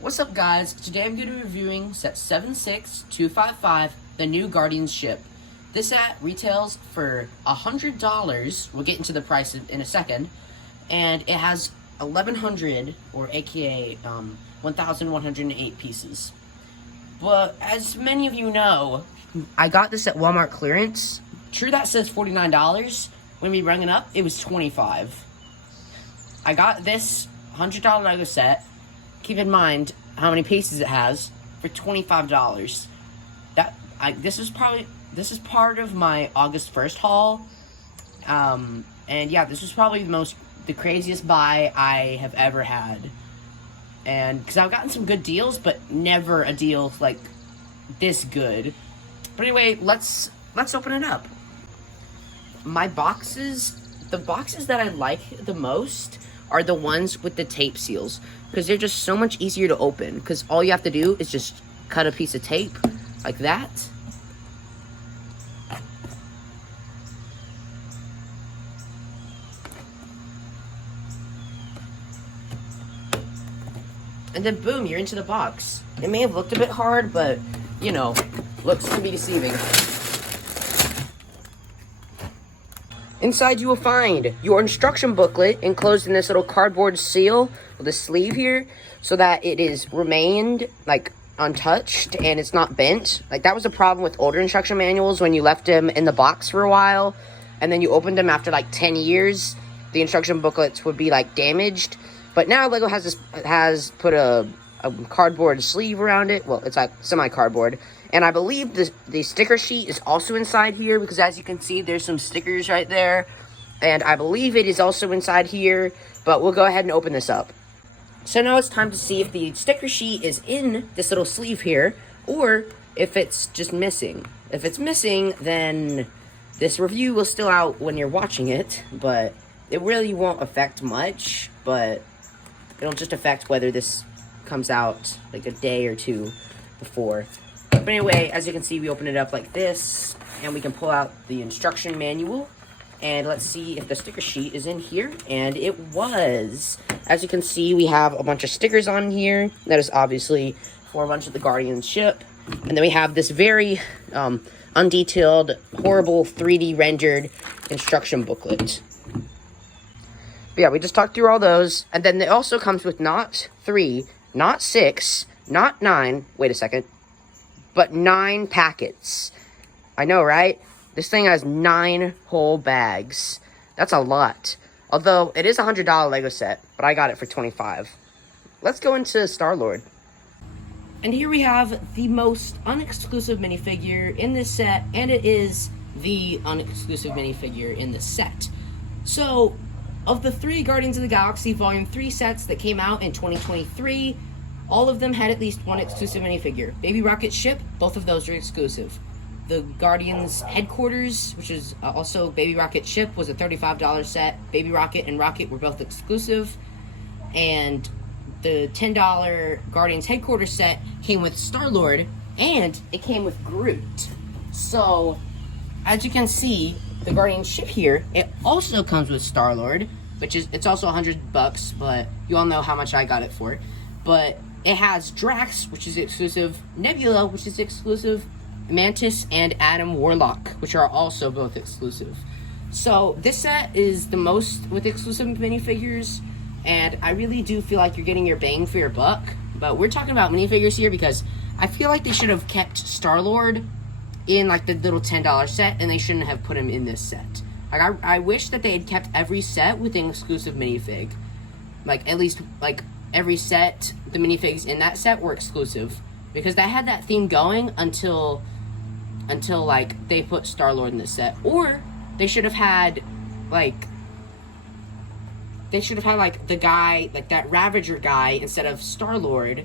What's up, guys? Today I'm going to be reviewing set 76255, the new Guardians ship. This set retails for $100. We'll get into the price in a second. And it has 1,100, or aka 1,108 pieces. But as many of you know, I got this at Walmart clearance. True, that says $49. When we rang it up, it was $25. I got this $100 Lego set. Keep in mind how many pieces it has for $25. This is part of my August 1st haul. And yeah, this was probably the craziest buy I have ever had. And because I've gotten some good deals, but never a deal like this good. But anyway, let's open it up. The boxes that I like the most are the ones with the tape seals, because they're just so much easier to open, because all you have to do is just cut a piece of tape like that. And then boom, you're into the box. It may have looked a bit hard, but you know, looks can be deceiving. Inside you will find your instruction booklet enclosed in this little cardboard seal with a sleeve here, so that it is remained like untouched and it's not bent. Like that was a problem with older instruction manuals when you left them in the box for a while and then you opened them after like 10 years, the instruction booklets would be like damaged. But now Lego has put a cardboard sleeve around it. Well, it's like semi-cardboard. And I believe the sticker sheet is also inside here, because as you can see, there's some stickers right there. And I believe it is also inside here, but we'll go ahead and open this up. So now it's time to see if the sticker sheet is in this little sleeve here, or if it's just missing. If it's missing, then this review will still out when you're watching it, but it really won't affect much, but it'll just affect whether this comes out like a day or two before. But anyway, as you can see, we open it up like this, and we can pull out the instruction manual, and let's see if the sticker sheet is in here, and it was. As you can see, we have a bunch of stickers on here. That is obviously for a bunch of the Guardians ship, and then we have this very undetailed, horrible 3D rendered instruction booklet. But yeah, we just talked through all those, and then it also comes with not 3, not 6, not 9, wait a second, but 9 packets. I know, right? This thing has 9 whole bags. That's a lot. Although, it is a $100 Lego set, but I got it for $25. Let's go into Star-Lord. And here we have the most unexclusive minifigure in this set, and it is the unexclusive minifigure in this set. So, of the 3 Guardians of the Galaxy Volume 3 sets that came out in 2023, all of them had at least one exclusive minifigure. Baby Rocket ship, both of those are exclusive. The Guardians headquarters, which is also Baby Rocket ship, was a $35 set. Baby Rocket and Rocket were both exclusive. And the $10 Guardians headquarters set came with Star-Lord, and it came with Groot. So, as you can see, the Guardians ship here, it also comes with Star-Lord, it's also $100, but you all know how much I got it for. But it has Drax, which is exclusive, Nebula, which is exclusive, Mantis, and Adam Warlock, which are also both exclusive. So this set is the most with exclusive minifigures, and I really do feel like you're getting your bang for your buck. But we're talking about minifigures here because I feel like they should have kept Star-Lord in like the little $10 set, and they shouldn't have put him in this set. Like I wish that they had kept every set with an exclusive minifig. Like at least like every set, the minifigs in that set were exclusive, because that had that theme going until like they put Star-Lord in this set. Or they should have had like the guy, like that Ravager guy, instead of Star-Lord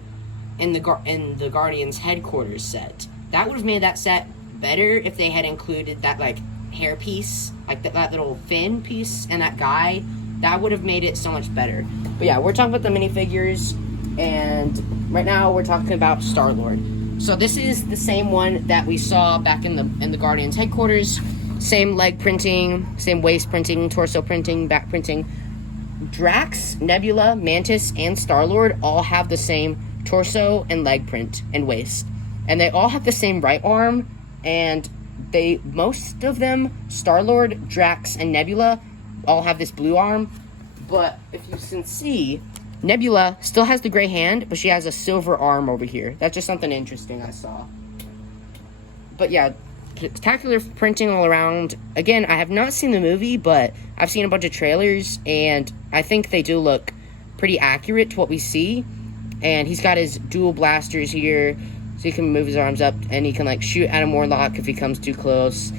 in the Guardians headquarters set. That would have made that set better if they had included that like hair piece, like that little fin piece, and that guy. That would have made it so much better. But yeah, we're talking about the minifigures, and right now we're talking about Star-Lord. So this is the same one that we saw back in the Guardians headquarters. Same leg printing, same waist printing, torso printing, back printing. Drax, Nebula, Mantis, and Star-Lord all have the same torso and leg print and waist. And they all have the same right arm, and most of them, Star-Lord, Drax, and Nebula, all have this blue arm. But if you can see, Nebula still has the gray hand, but she has a silver arm over here. That's just something interesting I saw. But yeah, spectacular printing all around. Again, I have not seen the movie, but I've seen a bunch of trailers, and I think they do look pretty accurate to what we see. And he's got his dual blasters here, so he can move his arms up, and he can, like, shoot Adam Warlock if he comes too close.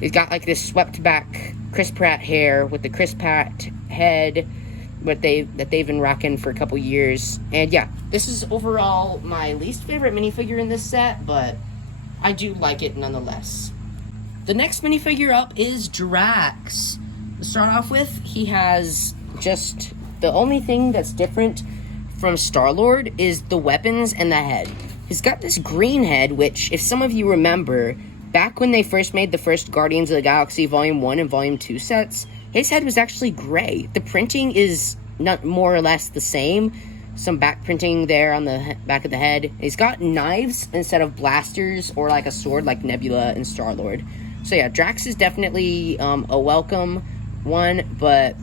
He's got, like, this swept-back Chris Pratt hair with the Chris Pratt head that they've been rocking for a couple years. And yeah, this is overall my least favorite minifigure in this set, but I do like it nonetheless. The next minifigure up is Drax. To start off with, he has just the only thing that's different from Star-Lord is the weapons and the head. He's got this green head, which, if some of you remember, back when they first made the first Guardians of the Galaxy Volume 1 and Volume 2 sets, his head was actually gray. The printing is not more or less the same. Some back printing there on the back of the head. He's got knives instead of blasters or like a sword like Nebula and Star-Lord. So yeah, Drax is definitely a welcome one, but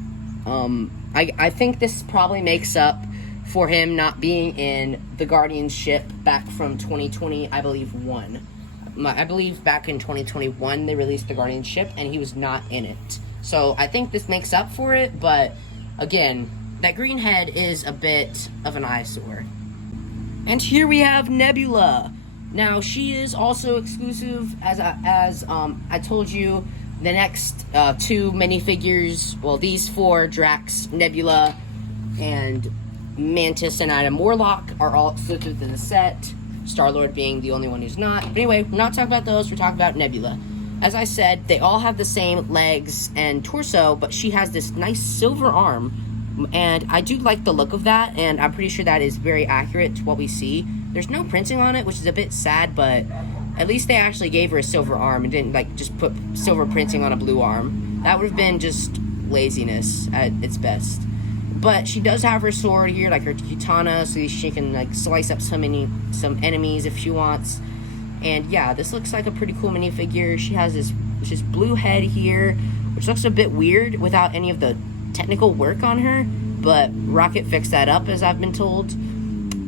I think this probably makes up for him not being in the Guardians ship back from 2020, I believe, I believe back in 2021 they released the Guardians ship and he was not in it. So I think this makes up for it, but again, that green head is a bit of an eyesore. And here we have Nebula. Now, she is also exclusive, as I told you, the next two minifigures, well, these four, Drax, Nebula, and Mantis and Adam Warlock, are all exclusive to the set, Star-Lord being the only one who's not. But anyway, we're not talking about those, we're talking about Nebula. As I said, they all have the same legs and torso, but she has this nice silver arm, and I do like the look of that, and I'm pretty sure that is very accurate to what we see. There's no printing on it, which is a bit sad, but at least they actually gave her a silver arm and didn't, like, just put silver printing on a blue arm. That would have been just laziness at its best. But she does have her sword here, like her katana, so she can, like, slice up some enemies if she wants. And yeah, this looks like a pretty cool minifigure. She has this blue head here, which looks a bit weird without any of the technical work on her, but Rocket fixed that up, as I've been told.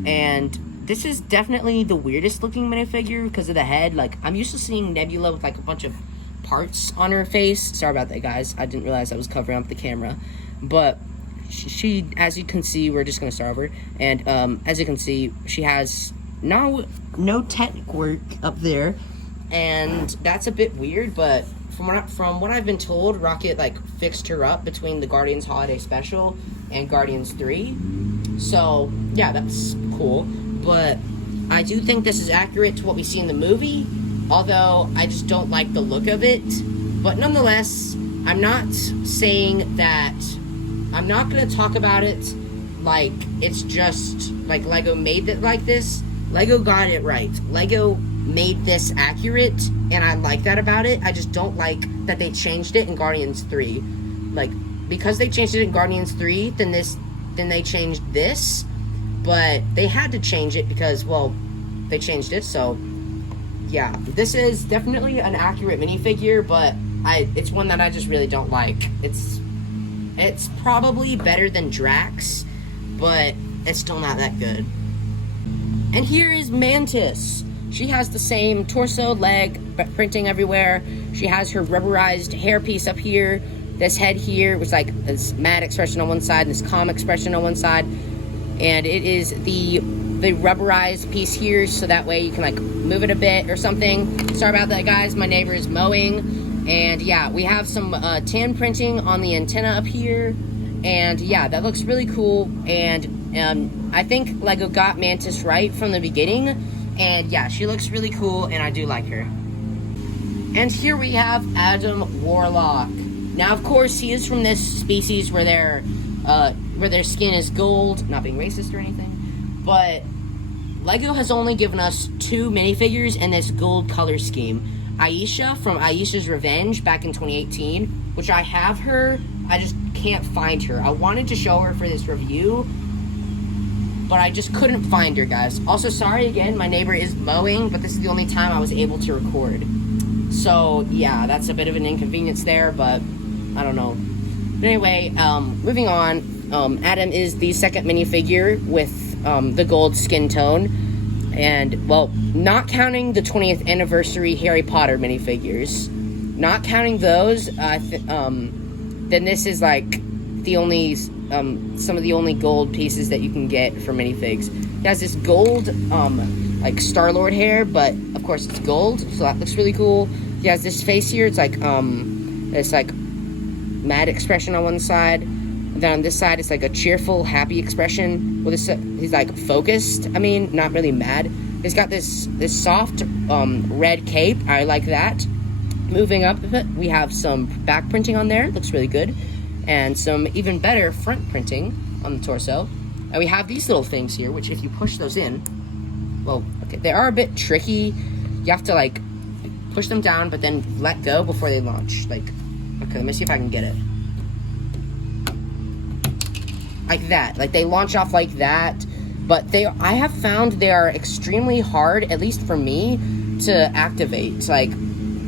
And this is definitely the weirdest looking minifigure because of the head. Like, I'm used to seeing Nebula with, like, a bunch of parts on her face. Sorry about that, guys. I didn't realize I was covering up the camera. But she, as you can see, we're just going to start over. And as you can see, she has no tech work up there, and that's a bit weird, but from what I've been told, Rocket, like, fixed her up between the Guardians Holiday Special and Guardians 3. So yeah, that's cool. But I do think this is accurate to what we see in the movie, although I just don't like the look of it. But nonetheless, I'm not saying that, I'm not going to talk about it like it's just, like, Lego made it like this. Lego got it right. Lego made this accurate, and I like that about it. I just don't like that they changed it in Guardians 3. Like, because they changed it in Guardians 3, then they changed this. But they had to change it because, well, they changed it, so yeah. This is definitely an accurate minifigure, but it's one that I just really don't like. It's probably better than Drax, but it's still not that good. And here is Mantis. She has the same torso, leg, printing everywhere. She has her rubberized hairpiece up here. This head here was like this mad expression on one side and this calm expression on one side. And it is the rubberized piece here, so that way you can, like, move it a bit or something. Sorry about that, guys. My neighbor is mowing. And yeah, we have some tan printing on the antenna up here. And yeah, that looks really cool. And I think Lego got Mantis right from the beginning. And yeah, she looks really cool, and I do like her. And here we have Adam Warlock. Now, of course, he is from this species where their skin is gold. Not being racist or anything. But Lego has only given us 2 minifigures in this gold color scheme. Aisha from Aisha's Revenge back in 2018, which I have her. I just can't find her. I wanted to show her for this review, but I just couldn't find her, guys. Also, sorry again, my neighbor is mowing, but this is the only time I was able to record. So, yeah, that's a bit of an inconvenience there, but I don't know. But anyway, moving on, Adam is the second minifigure with the gold skin tone. And, well, not counting the 20th anniversary Harry Potter minifigures, not counting those, then this is, like, the only, some of the only gold pieces that you can get for minifigs. He has this gold, like, Star-Lord hair, but, of course, it's gold, so that looks really cool. He has this face here, it's like, mad expression on one side, and then on this side, it's like a cheerful, happy expression. Well, he's, like, focused, I mean, not really mad. He's got this soft, red cape, I like that. Moving up a bit, we have some back printing on there, looks really good. And some even better front printing on the torso. And we have these little things here, which if you push those in, well, okay, they are a bit tricky. You have to, like, push them down, but then let go before they launch. Like, okay, let me see if I can get it. Like that. Like, they launch off like that. But I have found they are extremely hard, at least for me, to activate. It's like,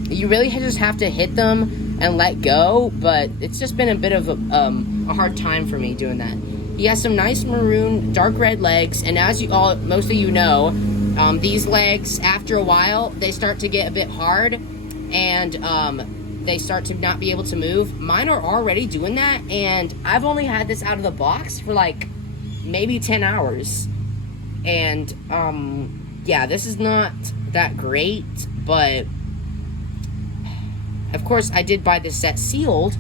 you really just have to hit them and let go, but it's just been a bit of a hard time for me doing that. He has some nice maroon, dark red legs, and as most of you know, these legs, after a while, they start to get a bit hard, and they start to not be able to move. Mine are already doing that, and I've only had this out of the box for, like, maybe 10 hours. And, yeah, this is not that great, but of course, I did buy this set sealed,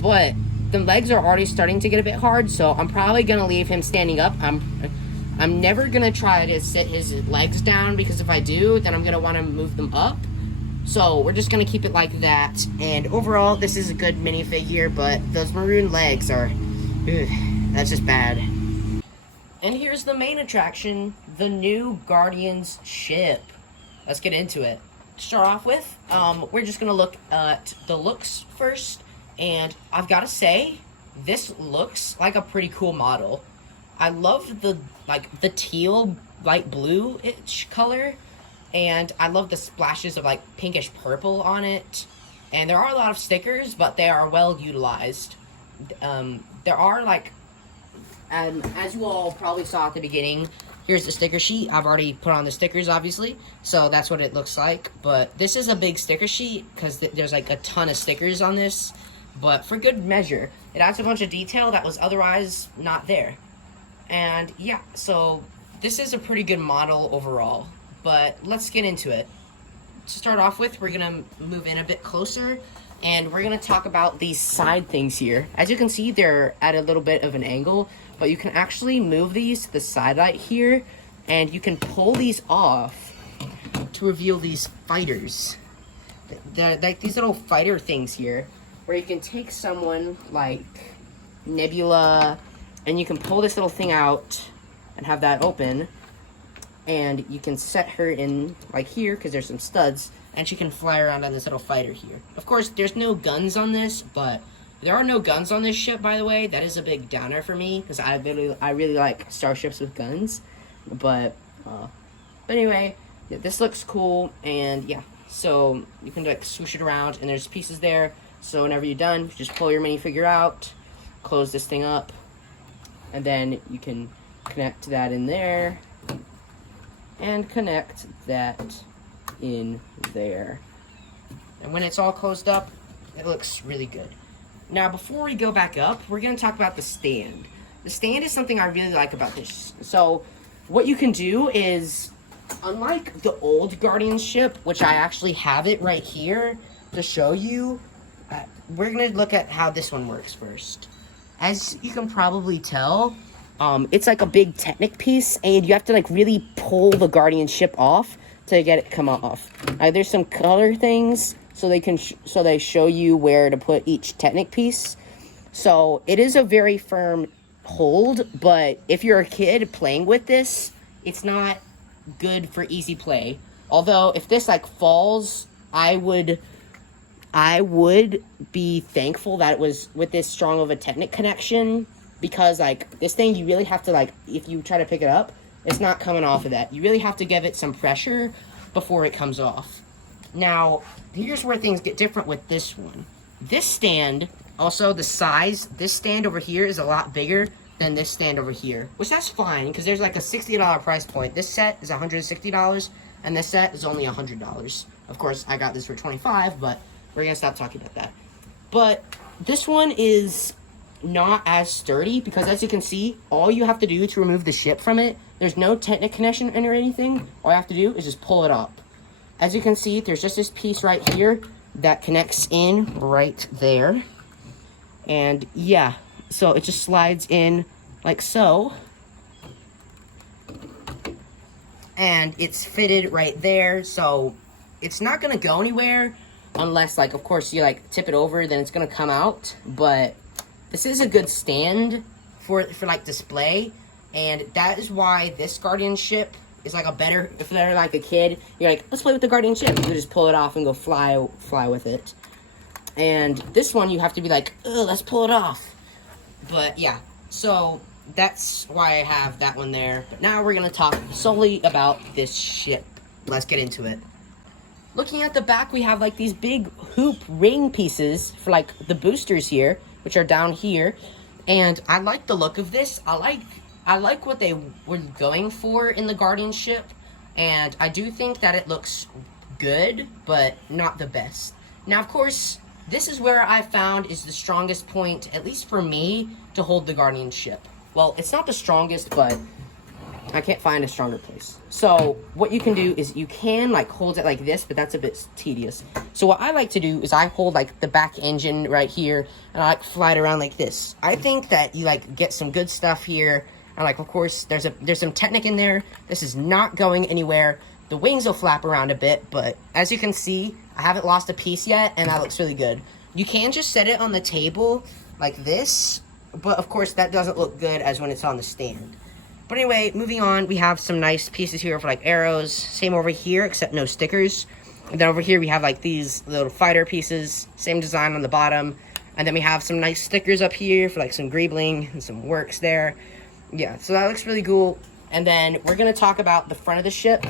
but the legs are already starting to get a bit hard, so I'm probably going to leave him standing up. I'm never going to try to sit his legs down, because if I do, then I'm going to want to move them up. So we're just going to keep it like that. And overall, this is a good minifigure, but those maroon legs are, that's just bad. And here's the main attraction, the new Guardians ship. Let's get into it. To start off with, we're just gonna look at the looks first, and I've got to say, this looks like a pretty cool model. I love the teal, light blue-ish color, and I love the splashes of, like, pinkish purple on it. And there are a lot of stickers, but they are well utilized. There are, like, as you all probably saw at the beginning, here's the sticker sheet. I've already put on the stickers, obviously, so that's what it looks like. But this is a big sticker sheet, because there's, like, a ton of stickers on this. But for good measure, it adds a bunch of detail that was otherwise not there. And, yeah, so this is a pretty good model overall. But let's get into it. To start off with, we're going to move in a bit closer, and we're going to talk about these side things here. As you can see, they're at a little bit of an angle, but you can actually move these to the side right here, and you can pull these off to reveal these fighters. They're like these little fighter things here, where you can take someone like Nebula, and you can pull this little thing out and have that open, and you can set her in like here, because there's some studs, and she can fly around on this little fighter here. Of course, there's no guns on this, but there are no guns on this ship, by the way. That is a big downer for me, because I really like starships with guns. But anyway, yeah, this looks cool, and yeah. So you can, like, swoosh it around, and there's pieces there. So whenever you're done, you just pull your minifigure out, close this thing up, and then you can connect that in there, and connect that in there. And when it's all closed up, it looks really good. Now, before we go back up, we're going to talk about the stand. The stand is something I really like about this. So, what you can do is, unlike the old Guardians ship, which I actually have it right here to show you, we're going to look at how this one works first. As you can probably tell, it's like a big Technic piece, and you have to, like, really pull the Guardian ship off to get it come off. There's some color things, so they show you where to put each Technic piece. So it is a very firm hold, but if you're a kid playing with this, it's not good for easy play. Although if this, like, falls, I would be thankful that it was with this strong of a Technic connection, because like this thing, you really have to like, if you try to pick it up, it's not coming off of that. You really have to give it some pressure before it comes off. Now, here's where things get different with this one. This stand, also the size, this stand over here is a lot bigger than this stand over here, which that's fine because there's like a $60 price point. This set is $160 and this set is only $100. Of course, I got this for $25, but we're gonna stop talking about that. But this one is not as sturdy because, as you can see, all you have to do to remove the ship from it, there's no Technic connection in or anything. All you have to do is just pull it up. As you can see, there's just this piece right here that connects in right there. And yeah, so it just slides in like so. And it's fitted right there, so it's not gonna go anywhere unless, like, of course, you like tip it over, then it's gonna come out. But this is a good stand for like display, and that is why this Guardian ship is like a better, if they're like a kid, you're like, let's play with the Guardian ship. You just pull it off and go fly with it. And this one, you have to be like, ugh, let's pull it off. But yeah, so that's why I have that one there. But now we're gonna talk solely about this ship. Let's get into it. Looking at the back, we have like these big hoop ring pieces for like the boosters here, which are down here. And I like the look of this. I like what they were going for in the Guardian ship, and I do think that it looks good, but not the best. Now, of course, this is where I found is the strongest point, at least for me, to hold the Guardian ship. Well, it's not the strongest, but I can't find a stronger place. So what you can do is you can like hold it like this, but that's a bit tedious. So what I like to do is I hold like the back engine right here, and I like fly it around like this. I think that you like get some good stuff here. And like, of course, there's some Technic in there. This is not going anywhere. The wings will flap around a bit, but as you can see, I haven't lost a piece yet, and that looks really good. You can just set it on the table like this, but of course that doesn't look good as when it's on the stand. But anyway, moving on, we have some nice pieces here for like arrows. Same over here, except no stickers. And then over here we have like these little fighter pieces, same design on the bottom. And then we have some nice stickers up here for like some greebling and some works there. Yeah, so that looks really cool. And then we're going to talk about the front of the ship.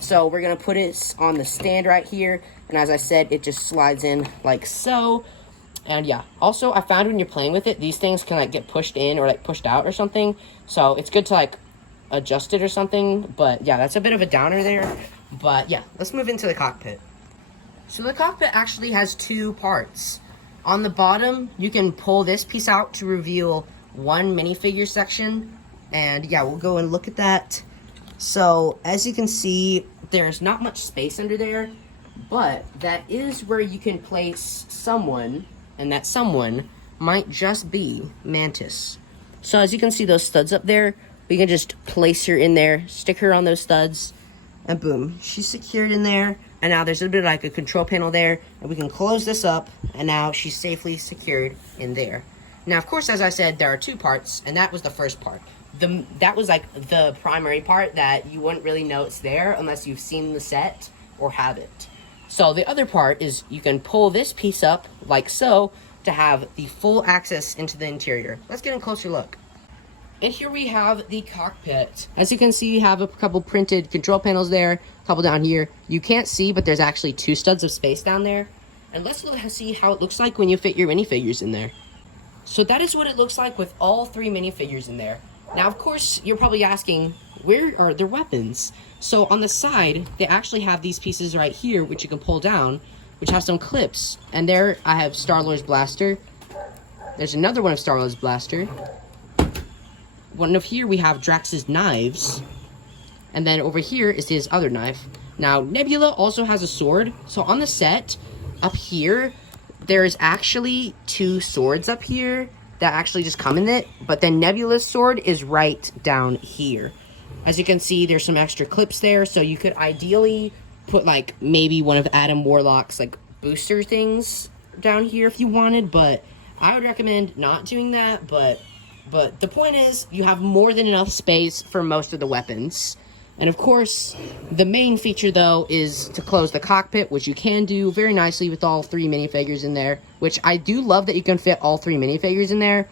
So we're going to put it on the stand right here. And as I said, it just slides in like so. And yeah, also I found when you're playing with it, these things can like get pushed in or like pushed out or something. So it's good to like adjust it or something. But yeah, that's a bit of a downer there. But yeah, let's move into the cockpit. So the cockpit actually has two parts. On the bottom, you can pull this piece out to reveal one minifigure section. And yeah, we'll go and look at that. So as you can see, there's not much space under there, but that is where you can place someone, and that someone might just be Mantis. So as you can see those studs up there, we can just place her in there, stick her on those studs, and boom, she's secured in there. And now there's a bit like a control panel there, and we can close this up, and now she's safely secured in there. Now, of course, as I said, there are two parts, and that was the first part. That was like the primary part that you wouldn't really know it's there unless you've seen the set or have it. So the other part is you can pull this piece up like so to have the full access into the interior. Let's get a closer look. And here we have the cockpit. As you can see, you have a couple printed control panels there, a couple down here. You can't see, but there's actually two studs of space down there. And let's see how it looks like when you fit your minifigures in there. So that is what it looks like with all three minifigures in there. Now, of course, you're probably asking, where are their weapons? So on the side, they actually have these pieces right here, which you can pull down, which have some clips. And there I have Star-Lord's blaster. There's another one of Star-Lord's blaster. One of here we have Drax's knives. And then over here is his other knife. Now, Nebula also has a sword. So on the set, up here, there's actually two swords up here that actually just come in it, but then Nebula's sword is right down here. As you can see, there's some extra clips there, so you could ideally put like maybe one of Adam Warlock's like booster things down here if you wanted, but I would recommend not doing that. But the point is, you have more than enough space for most of the weapons. And of course, the main feature though is to close the cockpit, which you can do very nicely with all three minifigures in there, which I do love that you can fit all three minifigures in there.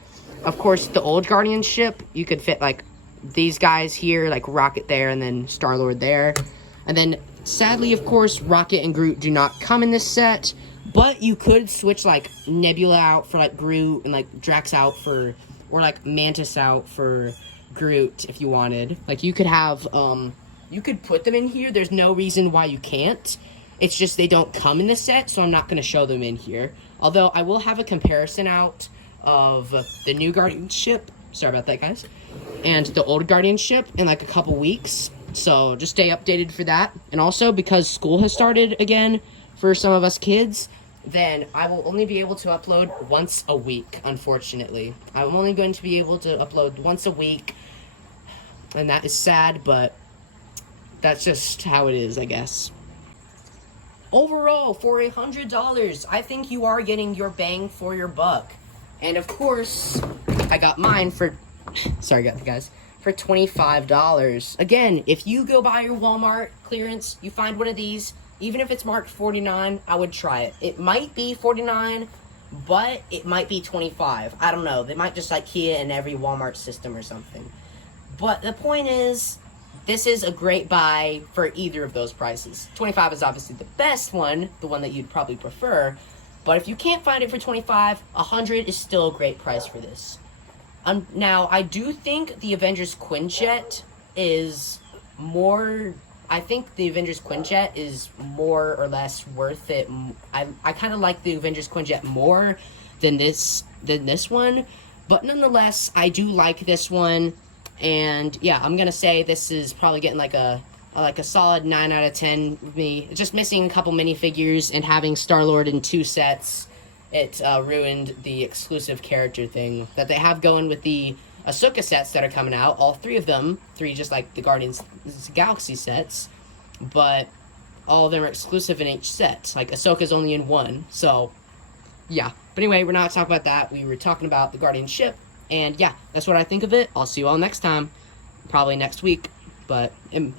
of course, the old Guardian ship, you could fit, like, these guys here, like Rocket there, and then Star-Lord there. And then, sadly, of course, Rocket and Groot do not come in this set. But you could switch, like, Nebula out for, like, Groot, and, like, Drax out for, or, like, Mantis out for Groot, if you wanted. Like, you could have, you could put them in here. There's no reason why you can't. It's just they don't come in this set, so I'm not going to show them in here. Although, I will have a comparison out of the new Guardian ship. Sorry about that, guys. And the old Guardian ship in, like, a couple weeks. So, just stay updated for that. And also, because school has started again for some of us kids, then I will only be able to upload once a week, unfortunately. I'm only going to be able to upload once a week, and that is sad, but that's just how it is, I guess. Overall, for $100, I think you are getting your bang for your buck. And of course, I got mine for, sorry guys, for $25. Again, if you go by your Walmart clearance, you find one of these, even if it's marked $49, I would try it. It might be $49, but it might be $25. I don't know. They might just like key it in every Walmart system or something. But the point is, this is a great buy for either of those prices. $25 is obviously the best one, the one that you'd probably prefer. But if you can't find it for $25, $100 is still a great price for this. Now, I do think the Avengers Quinjet is more... I think the Avengers Quinjet is more or less worth it. I kind of like the Avengers Quinjet more than this one. But nonetheless, I do like this one. And yeah, I'm going to say this is probably getting like a solid 9 out of 10 with me. Just missing a couple minifigures and having Star-Lord in 2 sets. It ruined the exclusive character thing that they have going with the Ahsoka sets that are coming out, all 3 of them, 3 just like the Guardians of the Galaxy sets, but all of them are exclusive in each set. Like, Ahsoka's only in 1, so, yeah. But anyway, we're not talking about that. We were talking about the Guardian ship, and yeah, that's what I think of it. I'll see you all next time, probably next week, but,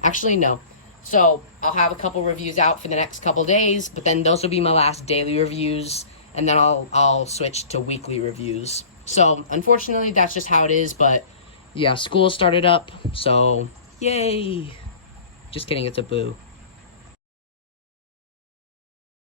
actually, no. So, I'll have a couple reviews out for the next couple days, but then those will be my last daily reviews, and then I'll switch to weekly reviews. So, unfortunately, that's just how it is, but, yeah, school started up, so, yay! Just kidding, it's a boo.